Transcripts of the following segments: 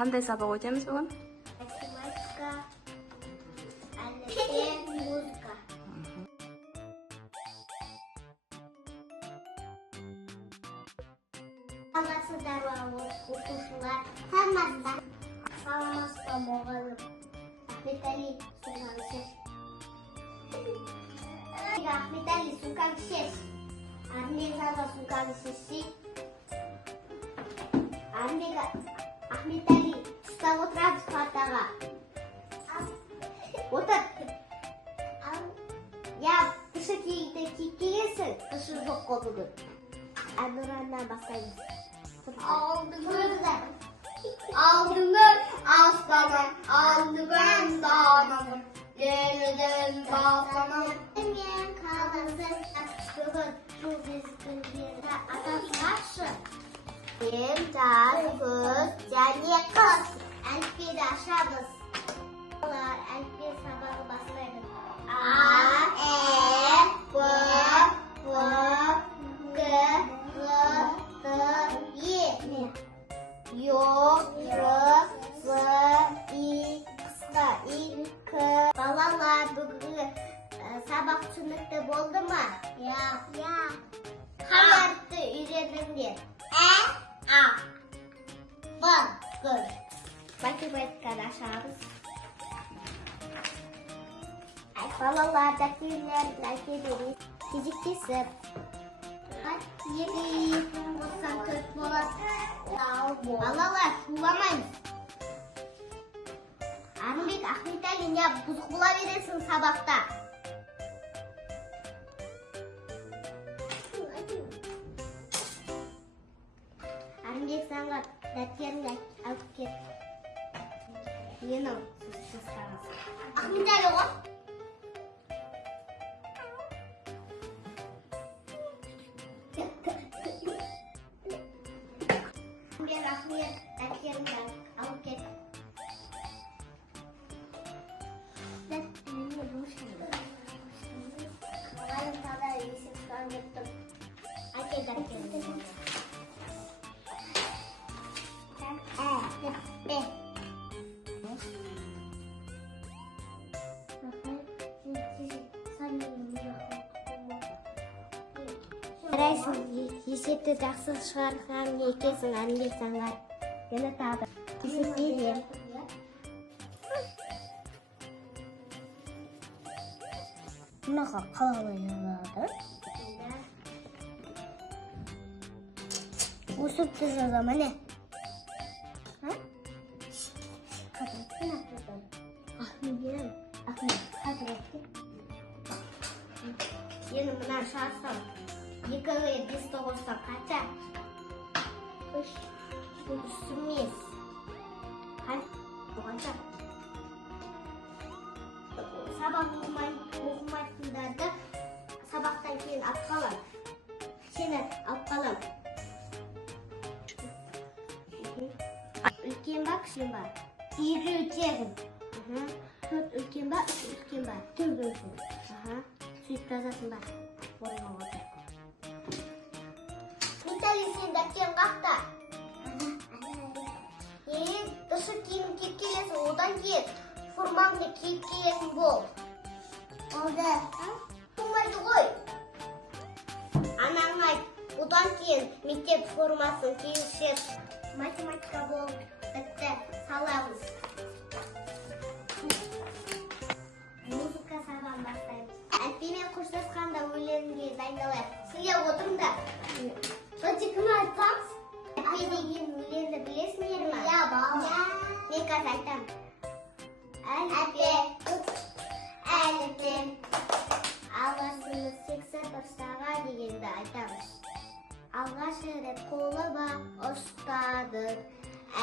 Қандай сабақ өтеміз бүгін? Математика, әліппе, музыка. Саламатсыздар оқушылар. Саламатсыздар мұғалім. Ахметәли, сумкаңды шеш. Ахметәли, сумкаңды шеш. Армек залға сумкаңды шешсей. Ахметәли, ұстап отырамыз партаға. Отыр. Я тышы киікті киіп келесің, тышы жоқ қой бүгін. Әнұраннан бастаймыз. Алдыңын аспанын, алдыңын данын, денеден басанын. Мен қалыңсыз бүгін жұлдыз күндері атасыңаршы. Мен жас көз және қыз. Әліппені ашамыз. Әліппе сабағы бастаймыз. А, Ә, Б, В, Г, Ғ, Д, Е. Ё, Ж, З, И, қысқа, И, К. Балалар, бүгінгі сабақ түсінікті болды ма? Я. Қай әріпті үйрендіңдер? Ә, А. Б, Г. Математиканы ашамыз. Балалар, дәптерлерін әкеліңіз. Кезектесіп. 2-94 болады. Балалар, шуламаймыз. Армек, Ахметәли, не бұзық бола бересің сабақта? Армек, саңға дәптеріңді алып кет. Мені Ахметәли ғой. Рахмет, дәптеріңді алып кет. Мұғалім тағы есеп сұрап кеттім. Әкел дәптеріңді. Қарайсың, есепті жақсы шығарған екесің, Армек саңғар. Мені тағы есептейден. Мұнаға қалалы жазады. Өсіпті жаза, мәне. Қадыреттен ақырдан. Ахмет, қадыреттен. Ені мұна шарсам. 2-ге 5-9-тан қанша? 3 емес. Қанша? Сабақ оқымайтындарды сабақтан кейін алып қалам. Сені алып қалам. Үлкен ба, кіші ба? 2 өтегін. 4 үлкен ба, 3 үлкен ба? 4 үлкен. Сөйтіп жазасын ба? Орынға отыр. Ахметәли, сен дәптерін қақта. Тышы киім киіп келесің, одан кейін формаңды киіп келесің бол. Олды. Болмайды ғой. Анаң айт, одан кейін мектеп формасын киіп математика болып бітті, саламыз. Музыка сабағын бастаймыз. Әліппемен қоштасқанда өлеңге дайындалайық. Сіздер отырыңдар. Өте кім айтсаңыз? Әліппе деген өлеңді білесіңдер ме? Я, бала. Мен қазір айтамын. Әліппе. Алғашымыз 81 саға дегенді айтамыз. Алғаш рет қолыма ұстадым.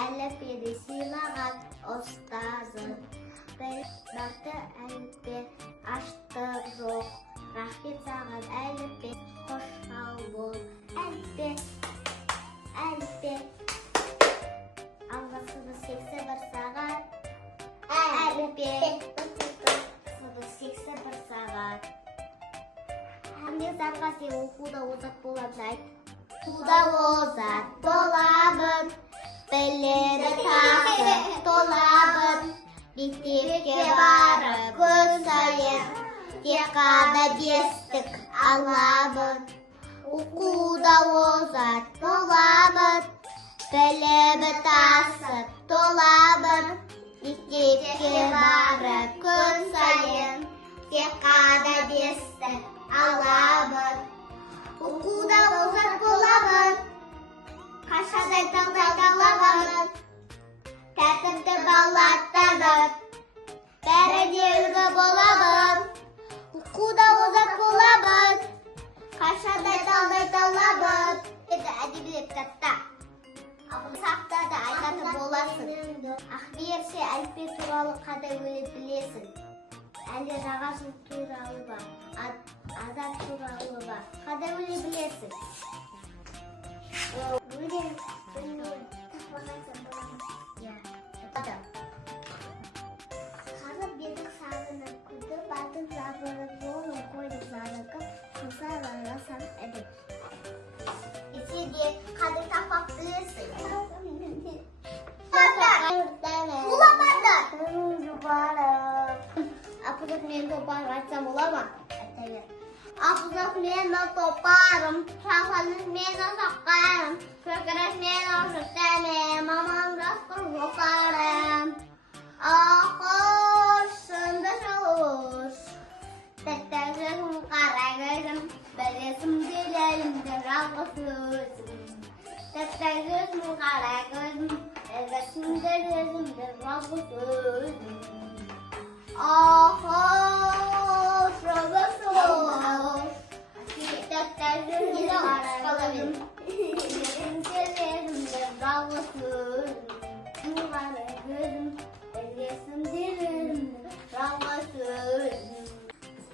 Әліппені сыйлаған ұстазым. Бір бақты әліппе аштым жоқ. Рахмет саған әліппе, қош сау бол. Әліппе. Алғашымыз 81 сағат. Әліппе. 81 сағат. Мен заңға сен оқуда озат боламын айт. Оқуда озат боламын. Belleri tasıp dolabın, mekteple barıp gün sayın, tekada bestik alabın, okuda ozat dolabın, belleri tasıp dolabın, mekteple barıp gün sayın, tekada bestik alabın, okuda ozat dolabın, kaşaday dalday dalabın, tertipte ballattanıp, belediyeyle bolabın, okuda uzak bolabın, kaşaday dalday dalabın. Edebiyat katta. Sakta da aytata bolasın. Ахберсе әліппе туралы қандай білесің? Әлде жағасын туралы ба, адам туралы ба, қандай білесің? Қазір бедік сағыны күді, батын забыры жолын қойдық зарықып, қысаларға сан әдіп. Есе қады тапап білесің. Құламады! Апызық мен топарым айтсам ола ма? Айта бер. Апызық мен топарым, шақланып мен саққарым, көкірек мен ошықтәме, мамам жасқыр жоқарым. Ақыр шынды шалуш, тәттәгім қарағым, білесім делелімді жалғыз өзім. Тәттәгім қарағым, білесім делелімді жалғыз өзім. Ақыр шынды шалуш, тәттәгім қарағым, білесім делелімді жалғыз өзім. Қарағым, Resim dilim, rava sözüm.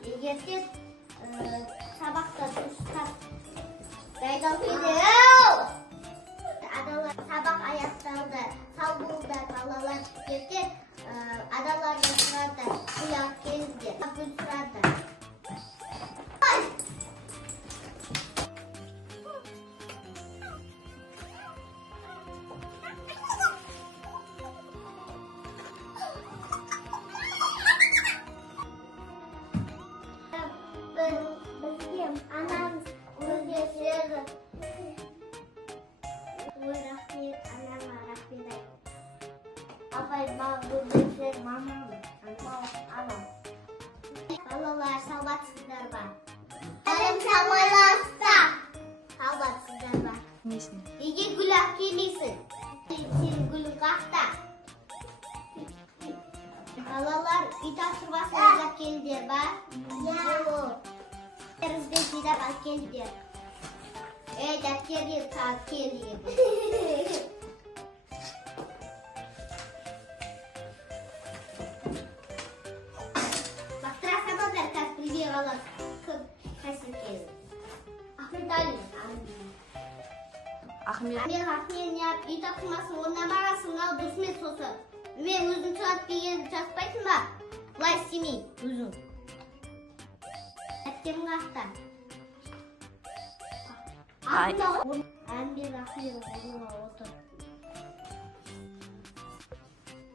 Егерде сабақта дұрыстап дайдал келеу. Адалар сабақ аяқталды, сау болыңдар балалар. Егерде адалардан сұрады, ұят келіңдер, гүл сұрады. Бізге анамыз өзге сөзі. Ой, рахмет, анама рахмет айт. Апай, бұл мамам, анам. Балалар, салбатсыздар ба? Әлім салмайласта. Салбатсыздар ба? Несін? Неге гүл ақ келмейсің? Сен гүлін қақта. Балалар, үй тапсырмасын ойлап келдер ба? Дәрізде жидап әкелдер. Дәптерден сағып келдер. Бақтыра сабадар кәс білге қалар. Қайсын келді. Ахмет Али. Ахмет. Мен Ахмет неап үй тапсырмасын орнамағасын ал дұрысымен сосы. Мен өзің сұлат беген жаспайтын ба? Бұлай істемей, өзің. Әттем қақта. Әмбер ақылы қолыма отыр.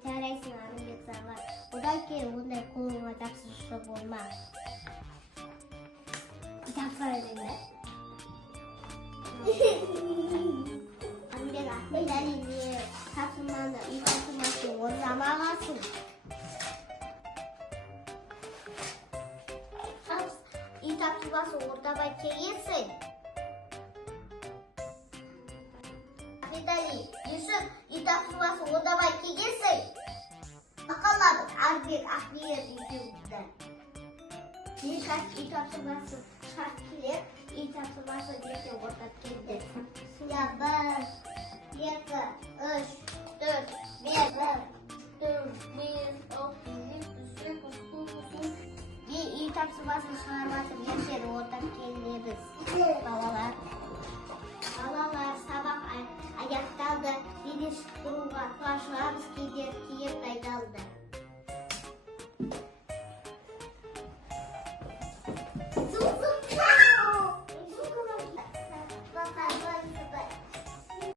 Жарайсың Арымбек Сағат. Одан кейін ондай қолыма тапсыршы болма. Тапсыра деме. Арымбек Ахмет Әлине тапсырманы, үй тапсырмасын орнамағасын. Үй тапсырмасы ордабай келгенсің. Ахмет Әли, Юсуп, үй тапсырмасы ордабай келгенсің. Ақаладық Арбек Ахмет үйдегі. Үй тапсырмасы шарт келер, үй тапсырмасы жерде ордап келді. Сия 1, 2, 3, 4, 5, 4, 5, 6, 7, 8, 9, үй тапсырмасын шығармасы жерде ордап келдіңіз. Балалар сабақ аяқталды, дене шықтыруға шығамыз кейде киіп дайдалды.